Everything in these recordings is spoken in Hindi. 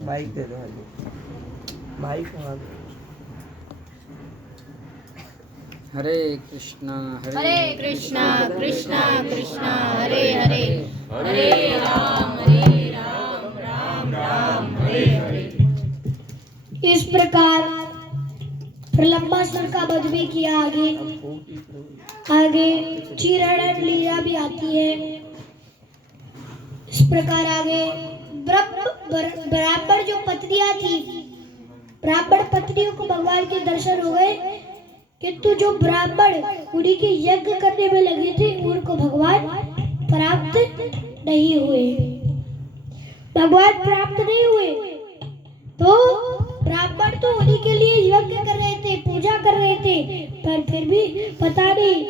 बाइक दे दो बाइक वहाँ दे। हरे कृष्णा कृष्णा कृष्णा कृष्णा हरे हरे हरे राम राम राम हरे हरे। इस प्रकार प्रलंबासुर का वध भी किया। आगे चीरहरण लीला भी आती है। इस प्रकार आगे ब्राह्मण जो पत्नियां थी, ब्राह्मण पत्नियों को भगवान के दर्शन हो गए, किंतु जो ब्राह्मण उन्हीं के यज्ञ करने में लगे थे उनको भगवान प्राप्त नहीं हुए। भगवान प्राप्त नहीं हुए तो ब्राह्मण तो उन्हीं के लिए यज्ञ कर रहे थे, पूजा कर रहे थे, पर फिर भी पता नहीं।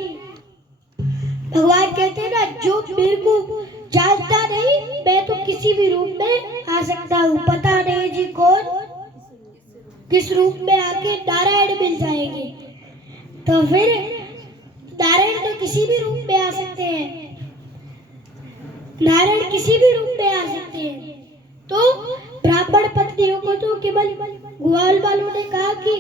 भगवान कहते हैं ना, जो मेरे को जानता नहीं मैं तो किसी भी रूप में आ सकता हूँ। पता नहीं जी कौन किस रूप में आके नारायण मिल जाएंगे। तो फिर नारायण तो किसी भी रूप में आ सकते हैं, नारायण किसी भी रूप में आ सकते हैं। तो ब्राह्मण पत्नियों को तो केवल ग्वाल वालों ने कहा कि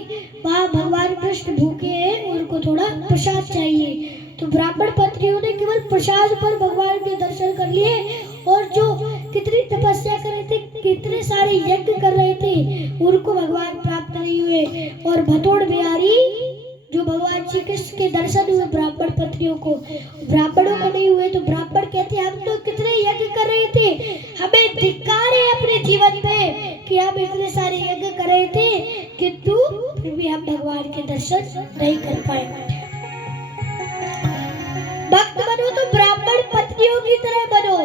वहाँ भगवान कृष्ण भूखे हैं, उनको थोड़ा प्रसाद चाहिए। तो ब्राह्मण पत्नियों ने केवल प्रसाद पर भगवान के दर्शन कर लिए, और जो कितनी तपस्या कर रहे थे, कितने सारे यज्ञ कर रहे थे, उनको भगवान प्राप्त नहीं हुए। और भतोड़ बिहारी जो भगवान श्री कृष्ण के दर्शन हुए ब्राह्मण पत्नियों को, ब्राह्मणों को नहीं हुए। तो ब्राह्मण कहते हम तो कितने यज्ञ कर रहे थे, हमें धिक्कार है अपने जीवन में कि हम इतने सारे यज्ञ कर रहे थे, किंतु फिर भी हम भगवान के दर्शन नहीं कर पाए। भक्त बनो तो ब्राह्मण पत्नियों की तरह बनो,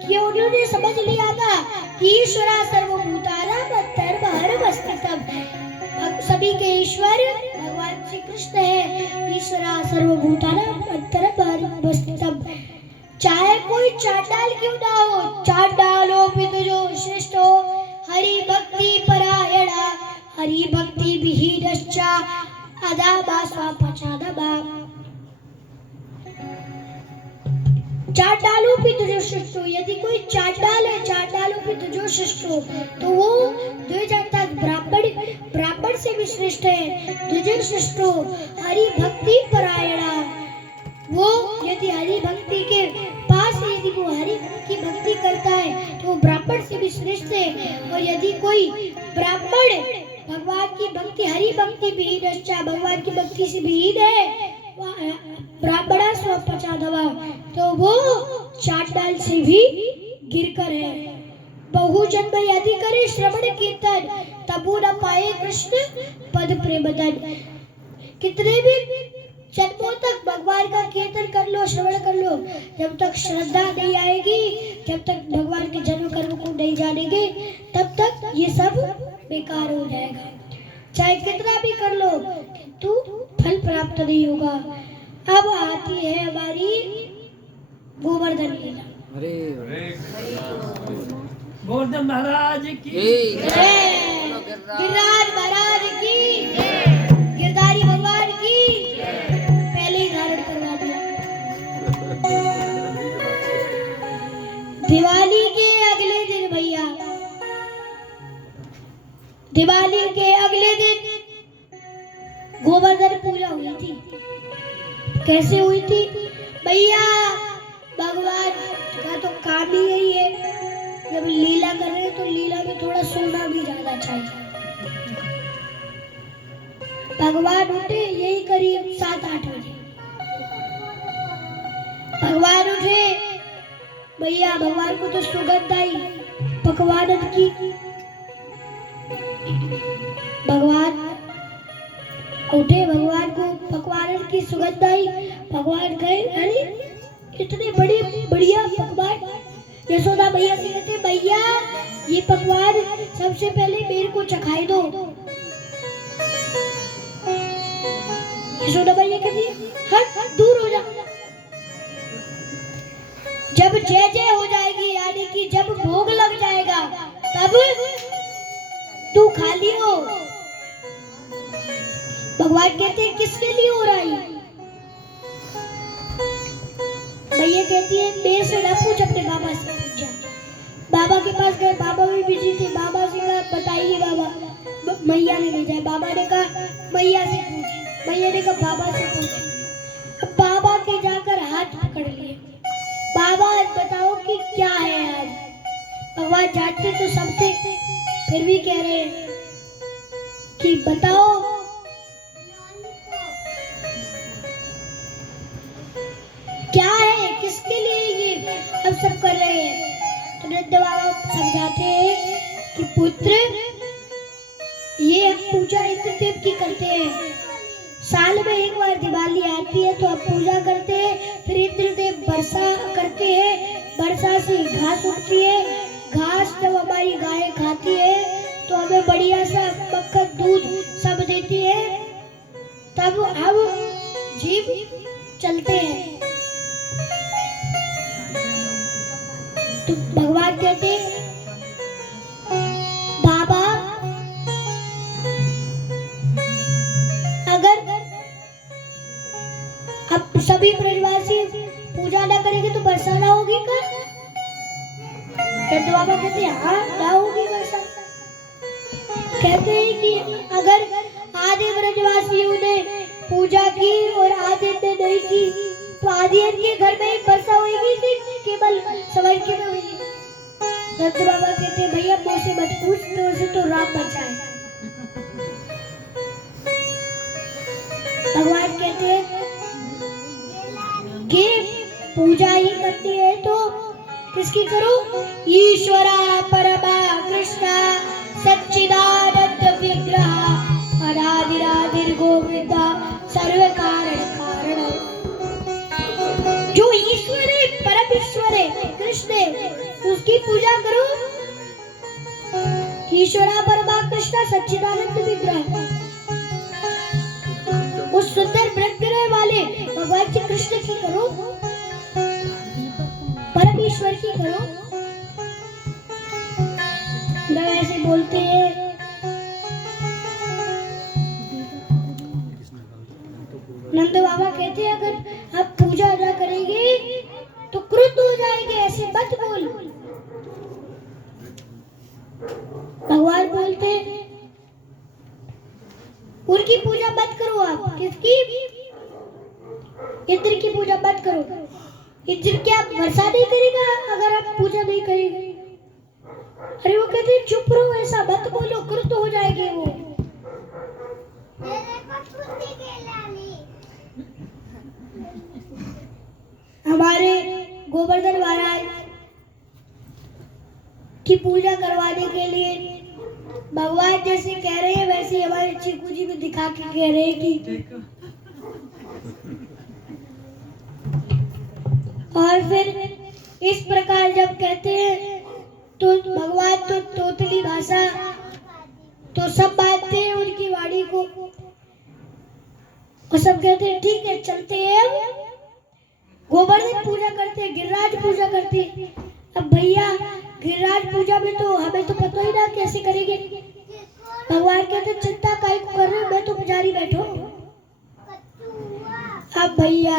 कि उन्होंने समझ लिया था कि ईश्वरा सर्वभूतानां अंतर्बहिः स्थितम्। सभी के ईश्वर भगवान श्री कृष्ण है। ईश्वरा सर्वभूतानां अंतर्बहिः स्थितम्। चाहे कोई चांडाल क्यों ना हो, चांडालो पितुजो श्रेष्ठो हरि भक्ति परायणा हरि भक्ति विहीनश्च अदामा स्वापचादमा। चांडालों पे तुझो शिष्ट हो, यदि कोई चांडाल है, चांडालों पे तुझो शिष्ट हो, तो वो द्विजता ब्राह्मण से भी श्रेष्ठ है, द्विजन श्रेष्ठ हो। हरि भक्ति परायणा, वो यदि हरि भक्ति के पास यदि वो हरि की भक्ति करता है तो वो ब्राह्मण से भी श्रेष्ठ है। और यदि कोई ब्राह्मण भगवान की भक्ति हरि भक्ति विहीन, भगवान की भक्ति से विहीन है, ब्राह्मणा स्वपचादवा, तो वो चांडाल से भी गिरकर है। बहु जन्म यदि करे श्रवण कीर्तन तबु न पाए कृष्ण पद प्रेमदन। कितने भी जन्मों तक भगवान का कीर्तन कर लो, श्रवण कर लो, जब तक श्रद्धा नहीं आएगी, जब तक भगवान के जन्म कर्म को नहीं जानेंगे, तब तक ये सब बेकार हो जाएगा। चाहे कितना भी कर लो किंतु फल प्राप्त नहीं होगा। अब आती है हमारी गोवर्धन लीला। हरे गोवर्धन महाराज की जय, गिरिराज महाराज की जय, गिरधारी भगवान की पहले ही धारण करवा दिया। दिवाली के अगले दिन भैया, दिवाली के अगले दिन गोवर्धन पूजा हुई थी। कैसे हुई थी भैया? भगवान का तो काम ही यही है, जब लीला कर रहे हैं तो लीला में थोड़ा सोना भी ज्यादा चाहिए। भगवान उठे यही करीब 7-8 बजे। भगवान उठे भैया, भगवान को तो सुगंध आई पकवान की। भगवान उठे, भगवान को पकवान की सुगंध आई। भगवान गए, अरे इतने बड़े बढ़िया पकवान। यशोदा भैया से कहते भैया ये पकवान सबसे पहले मेरे को चखाई दो। यशोदा भैया कहती हट दूर हो जा। जब जय जय हो जाएगी, यानी कि जब भोग लग जाएगा, तब तू खा लियो। भगवान कहते हैं किसके लिए हो रहा है? भैया कहती है मेरे से ना पूछ, अपने बाबा से पूछ जा। बाबा के पास गए, बाबा भी बिजी थे। बाबा से कहा बताइए बाबा, मैया ने भेजा है। बाबा ने कहा मैया से पूछ। मैया ने कहा बाबा से पूछ। अब बाबा के जाकर हाथ पकड़ लिए। बाबा आज बताओ कि क्या है आज। भगवान जानते तो सब थे, फिर भी कह रहे हैं कि बताओ क्या है, किसके लिए ये अब सब कर रहे हैं। तो नंद बाबा समझाते हैं कि पुत्र ये पूजा इंद्र देव की करते हैं। साल में एक बार दिवाली आती है तो अब पूजा करते हैं। फिर इंद्र देव वर्षा करते हैं, वर्षा से घास उगती है। घास जब हमारी गाय खाती है तो हमें बढ़िया सा मक्खन दूध सब देती है, तब हम जीव चलते हैं। तो भगवान कहते हैं बाबा अगर अब सभी ब्रजवासी पूजा ना करेंगे तो वर्षा ना होगी क्या? तो बाबा कहते हैं हाँ ना होगी वर्षा। कहते हैं कि अगर आधे ब्रजवासियों ने पूजा की और आधे ने नहीं की तो आधे के घर में एक वर्षा होगी कि केवल सवाई के में होगी? नंद बाबा कहते हैं भैया मुझसे मत पूछ, तो उसे तो राम बचाए। भगवान कहते हैं कि पूजा ही करनी है तो किसकी करो? ईश्वरा परमा कृष्णा सच्चिदानंद विग्रह अनादिरादिर गोविंदा सर्व कारण कारण। जो ईश्वर है, परम ईश्वर है, कृष्ण है, उसकी पूजा करो। ईश्वरा परमा कृष्णा सच्चिदानंद विग्रह, उस सुंदर विग्रह वाले भगवान श्री कृष्ण की करो, परम ईश्वर की करो। जब ऐसे बोलते हैं नंद बाबा कहते हैं अगर आप पूजा ना करेंगे तो क्रुद्ध हो जाएंगे, ऐसे मत बोल। भगवान बोलते हैं उनकी पूजा मत करो। आप किसकी? इंद्र की पूजा मत करो। इंद्र क्या वर्षा नहीं करेगा अगर आप पूजा नहीं करेंगे? अरे वो कहते हैं चुप रहो, ऐसा मत बोलो, क्रुद्ध हो जाएंगे वो। हमारे गोवर्धन महाराज की पूजा करवाने के लिए भगवान जैसे कह रहे हैं वैसे हमारे चीकू जी को दिखा के कह रहे हैं कि और फिर इस प्रकार जब कहते हैं तो भगवान तो तोतली भाषा तो सब बांटते हैं उनकी वाणी को और सब कहते हैं ठीक है चलते हैं। अब गोवर्धन पूजा करते हैं, गिरिराज पूजा करते हैं। अब भैया गिरिराज पूजा में तो हमें तो पता ही ना कैसे करेंगे। भगवान कहते चिंता काहे को कर रहे हो, मैं तो पुजारी बैठो। अब भैया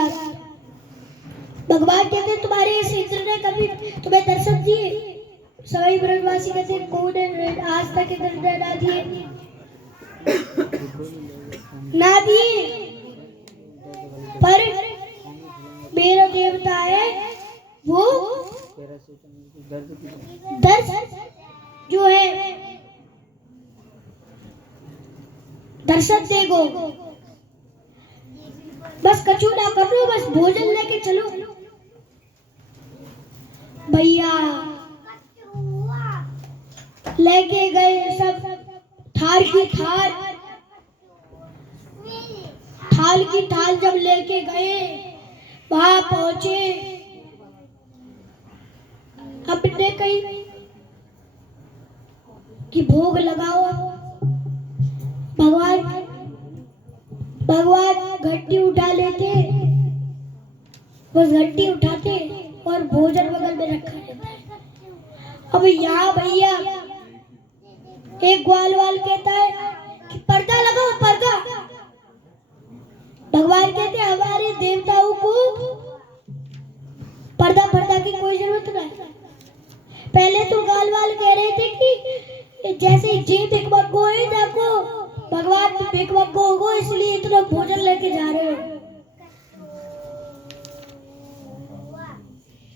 भगवान कहते तुम्हारे इस इंद्र ने कभी तुम्हें दर्शन दिए? सभी ब्रजवासी कहते कौन है, आज तक इंद्र ना दिए, ना दिए। पर मेरा देवता है वो दर्शन जो है दर्शन देगो। बस कछु ना करो, बस भोजन लेके चलो। भैया लेके गए सब थाल की थाल, थाल की थाल जब लेके गए वहां पहुंचे। अपने कहीं कि भोग लगाओ। भगवान घंटी उठा लेते, बस घंटी उठाते और भोजन बगल में रखा रहता है। अब यहाँ भैया एक ग्वालवाल कहता है कि पर्दा लगाओ पर्दा। भगवान कहते हैं हमारे देवताओं को पर्दा पर्दा की कोई जरूरत नहीं। पहले तो गाल वाल कह रहे थे कि जैसे जे भिकमंगो है देखो भगवान भिकमंगो हो इसलिए इतना भोजन लेके जा रहे हो।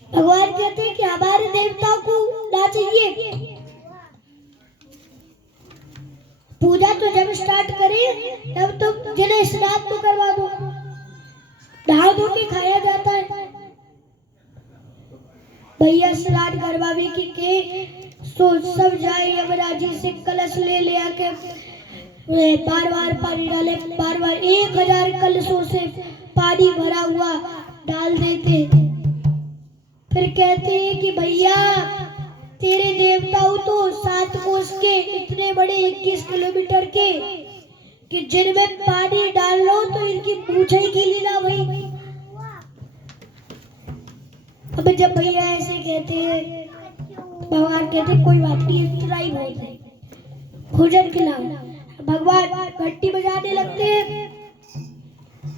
भगवान कहते हैं कि हमारे देवताओं को ना चाहिए पूजा तो जब स्टार्ट करें तब तुम जिन्हें स्नान तो करवा दो, नहा धो के खाया जाता है। भैया स्नान करवावे की के सो सब जाए यमराजी से कलश ले आके बार बार पानी डाले, बार बार 1000 कलशों से पानी भरा हुआ डाल देते। फिर कहते हैं कि भैया तेरे देवताओं तो 7 कोस के इतने बड़े 21 किलोमीटर के कि जिनमें पानी डाल लो तो इनकी पूछे ही गीली ना भाई। अब जब भैया ऐसे कहते हैं भगवान कहते कोई बात नहीं इतना ही बहुत है, भोजन खिलाओ। भगवान घंटी बजाने लगते हैं।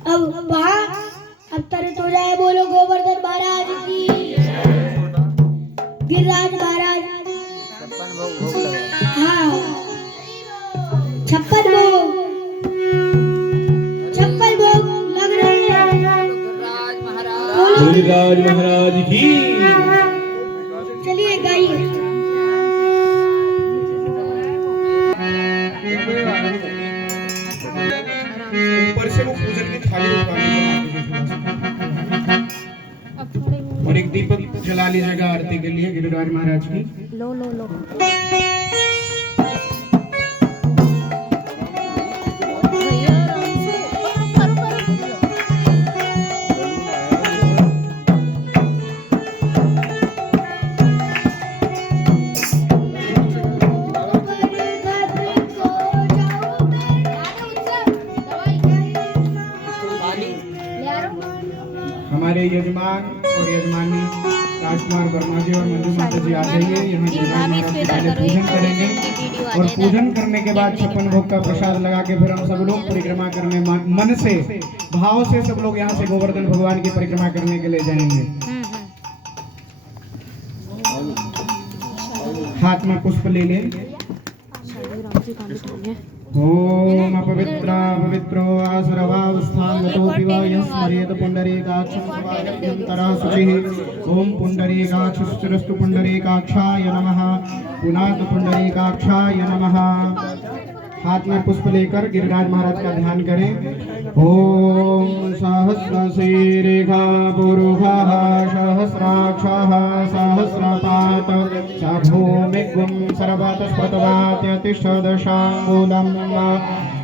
अब वहां अब तरत हो जाए, बोलो गोवर्धन महाराज की, गिरिराज महाराज। हाँ 56 भोग लग रहे हैं। गिरिराज महाराज की। चलिए गाइए। ऊपर से वो पूजन की थाली उठा लीजिए और एक दीपक जला लीजिएगा आरती के लिए गिरिराज महाराज की। लो लो लो हमारे यजमान और यजमानी राजकुमार वर्मा जी और मंजू माता जी आ जाइए। यहाँ गिरिराज महाराज जी पहले पूजन करेंगे और पूजन करने के बाद 56 भोग का प्रसाद लगा के फिर हम सब लोग परिक्रमा करने मन से भाव से सब लोग यहाँ से गोवर्धन भगवान की परिक्रमा करने के लिए जाएंगे। हाथ में पुष्प ले लें। ओम अपवित्र पवित्रो आसुरवावस्थांगतोऽपि वा यः स्मरेत पुण्डरीकाक्षं स्वागत्यन्तरः शुचिः। ओम पुण्डरीकाक्षस्तु पुण्डरीकाक्षाय नमः। पुनात पुण्डरीकाक्षाय नमः। हाथ में पुष्प लेकर गिरिराज महाराज का ध्यान करें। ओम सहस्रशीर्षा पुरुषः सहस्राक्षः सहस्रपात स भूमिगुं सर्वतः स्पृतवात्यतिष्ठदशाङ्गुलं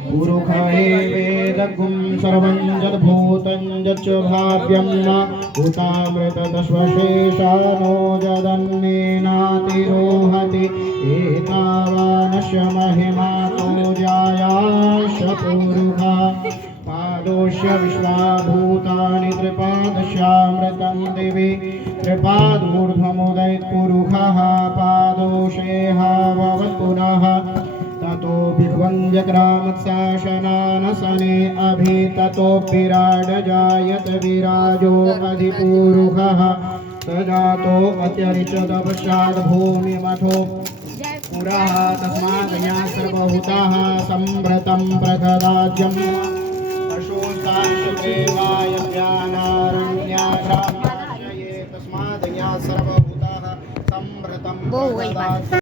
पुरुष एवेदगुं सर्वं यद्भूतं यच्च भाव्यं उतामृतदश्वशेषानो यदन्नेनातिरोहति एतावानस्य महिमा जायाश पुरुषा पादोष्य विश्वाभूतानि त्रिपादस्यामृतं दिवि त्रिपादूर्ध्वमुदयत् पुरुषः पादोषेह भवत् पुनः ततो भिग्वन्द्यग्रामशासनानसने अभि ततो विराड जायत विराजो अधिपुरुषः सजातो अत्यरिचदपश्चाद् भूमिमथो पुरः तस्मादया सर्वभूताः संभृतं प्रथराज्यं पशुसांशदेवाय ज्ञानारण्याश्रये तस्मादया सर्वभूताः संभृतं